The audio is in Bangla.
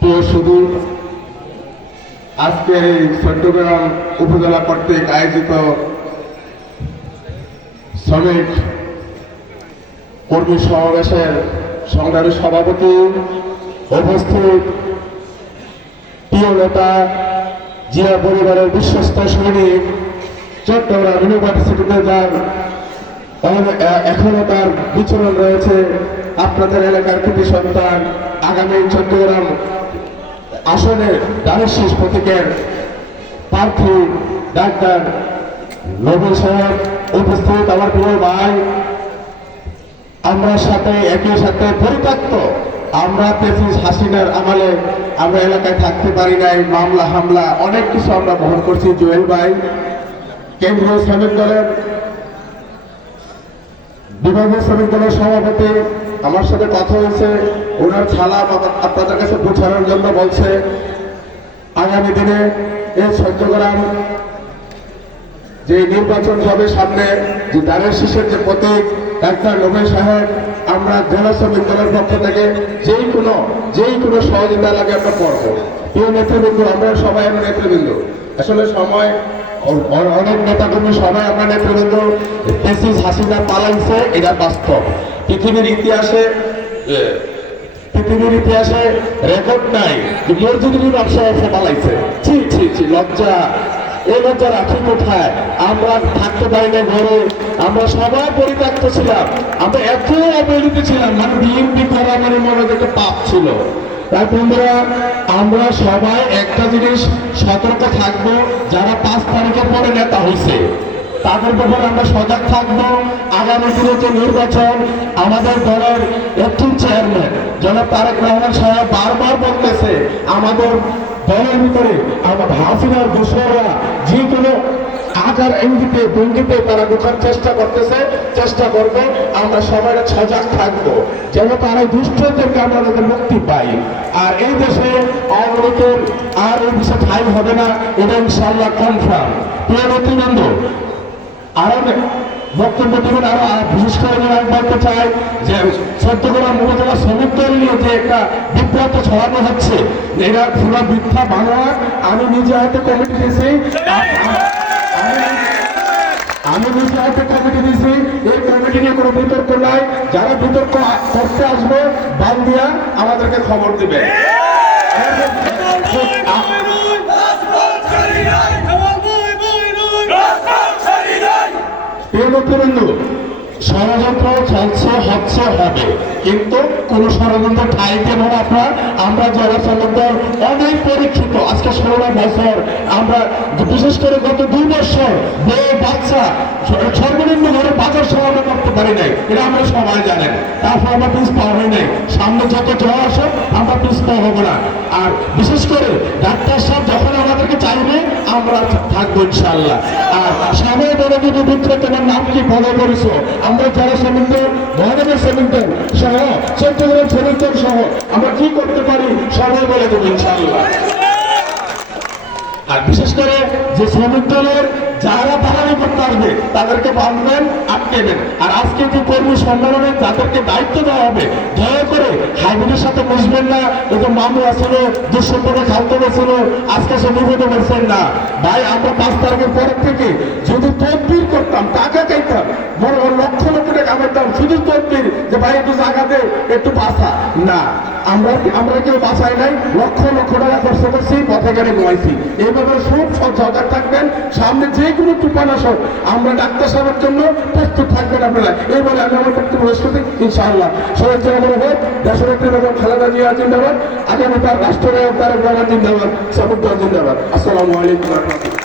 প্রিয় শুধু এই চট্টগ্রাম উপজেলা কর্তৃক আয়োজিত শ্রমিক কর্মী সমাবেশের সংগ্রামী সভাপতি উপস্থিত প্রিয় নেতা জিয়া পরিবারের বিশ্বস্ত সৈনিক চট্টগ্রাম ইউনিভার্সিটিতে এ- এখনও তার বিচরণ রয়েছে আপনাদের এলাকার কৃতি সন্তান আগামী চট্টগ্রাম আসনে দানের শেষ প্রতীকের প্রার্থী ডাক্তার নবীন সাহেব উপস্থিত। আমার প্রিয় ভাই, আমরা সাথে, একই সাথে পরিত্যক্ত। আমরা প্রেসিস হাসিনার আমলে আমরা এলাকায় থাকতে পারি নাই। মামলা, হামলা, অনেক কিছু আমরা বহন করছি জুয়েল ভাই। কেন্দ্রীয় শ্রমিক দলের বিভাগীয় শ্রমিক দলের সভাপতি আমার সাথে কথা হয়েছে। ওনার ছালা আপনাদের কাছে পৌঁছানোর জন্য বলছে, আগামী দিনে এই চট্টগ্রাম যে নির্বাচন হবে সামনে, যে দানের শীষের যে প্রতীক, ডাক্তার নবীন সাহেব, আমরা জেলা শ্রমিক দলের পক্ষ থেকে যেই কোনো যেই কোনো সহযোগিতা লাগে আমরা করব। প্রিয় নেতৃবৃন্দ, আমরা সবাই আমরা নেতৃবৃন্দ। আসলে সময় অনেক নেতা নেতাকর্মী সবাই আমরা নেতৃবৃন্দ প্রেসিস হাসিনা পালাইছে, এটা বাস্তব। পৃথিবীর ইতিহাসে পৃথিবীর ইতিহাসে রেকর্ড নাই যে মসজিদের ব্যবসা এসে পালাইছে। ছি ছি ছি, লজ্জা। এই লজ্জা রাখি কোথায়? আমরা থাকতে পারি না ঘরে, আমরা সবাই পরিত্যক্ত ছিলাম। আমরা এত অবহেলিত ছিলাম মানে বিএনপি করা মানে মনে একটা পাপ ছিল। তাই বন্ধুরা, আমরা সবাই একটা জিনিস সতর্ক থাকব, যারা পাঁচ তারিখের পরে নেতা হয়েছে তাদের ব্যাপারে আমরা সজাগ থাকব। আগামী দিনে যে নির্বাচন, আমাদের দলের একটি চেয়ারম্যান, জনাব তারেক রহমান সাহেব বারবার বলতেছে, আমাদের দলের ভিতরে আমার হাসিনার দোসররা যে কোনো আকার ইঙ্গিতে ভঙ্গিতে তারা ঢোকার চেষ্টা করতেছে, চেষ্টা করবে, আমরা সবাই সজাগ থাকব। যেন তারা দুষ্টদেরকে আমরা তাদের মুক্তি পাই। আর এই দেশে আওয়ামী আর এই দেশে ঠাই হবে না, এটা ইনশাল্লাহ কনফার্ম প্রিয় নেতৃবৃন্দ, আরও বক্তব্য দেবেন আরও বিশেষ করে আমি বলতে চাই যে চট্টগ্রাম উপজেলা শ্রমিক দল নিয়ে যে একটা বিভ্রান্ত ছড়ানো হচ্ছে এরা পুরো মিথ্যা বাংলা, আমি নিজে হাতে কমিটি দিয়েছি। আমি নিজে একটা কমিটি দিয়েছি। এই কমিটি নিয়ে কোনো বিতর্ক নাই। যারা বিতর্ক করতে আসবে, বাদ দিয়া আমাদেরকে খবর দিবে। প্রিয়বন্ধু ষড়যন্ত্র চলছে, হচ্ছে, হবে। কিন্তু কোন ষড়যন্ত্র ঠাই দেব আপনার আমরা। যারা সমুদ্র অনেক পরীক্ষিত, আজকে ষোলো বছর, আমরা বিশেষ করে গত দুই বছর বউ, বাচ্চা, সর্বনিম্ন ঘরে বাজার সমাধান করতে পারি নাই। এটা আমরা সবাই জানেন। তারপর আমরা পিস পাওয়া হয় নাই। সামনে যত জল আসে, আমরা পিস পাওয়া হব না। আর বিশেষ করে ডাক্তার সাহেব আমরা থাকব ইনশাল্লাহ আর সবাই বলে যদি দুঃখ তোমার নাম কি ফলো করেছ? আমরা যারা সমুদ্র মহানগর সমুদ্র সহ চট্টগ্রাম সমুদ্র সহ, আমরা কি করতে পারি? সবাই বলে দেবো ইনশাল্লাহ আর বিশেষ করে যে শ্রমিক দলের যারা বাহানি করতে আসবে তাদেরকে বাঁধবেন আটকেবেন আর আজকে যে কর্মী সম্মেলনে যাদেরকে দায়িত্ব দেওয়া হবে, দয়া করে হাইব্রিডের সাথে বসবেন না। যে মামলা ছিল দুঃসম্পর্কে খালতে ছিল আজকে সে নিবেদন করছেন না। ভাই, আমরা পাঁচ তারিখের পরের থেকে যদি তদবির করতাম, টাকা চাইতাম বড় বড় লক্ষ লক্ষ টাকা আমারতাম শুধু তদবির ভাই একটু জায়গা দে একটু বাসা। না, আমরা আমরা কেউ বাসায় নাই, লক্ষ লক্ষ টাকা খরচ করছি, পথে গেলে ঘুমাইছি। এইভাবে সব সজাগ থাকবেন, সামনে যে কোনো তুফান আসুক, আমরা ডাক্তার সাহেবের জন্য প্রস্তুত থাকবেন আপনারা। এই বলে আমি আমার বক্তব্য শেষ করছি, ইনশাআল্লাহ। সবাই জনগণ দেশনেত্রী বেগম খালেদা জিয়া জিন্দাবাদ আগামী তার রাষ্ট্রনায়ক তারেক জিন্দাবাদ সাবুদ্দার জিন্দাবাদ। আসসালামু আলাইকুম রহমতুল্লাহ।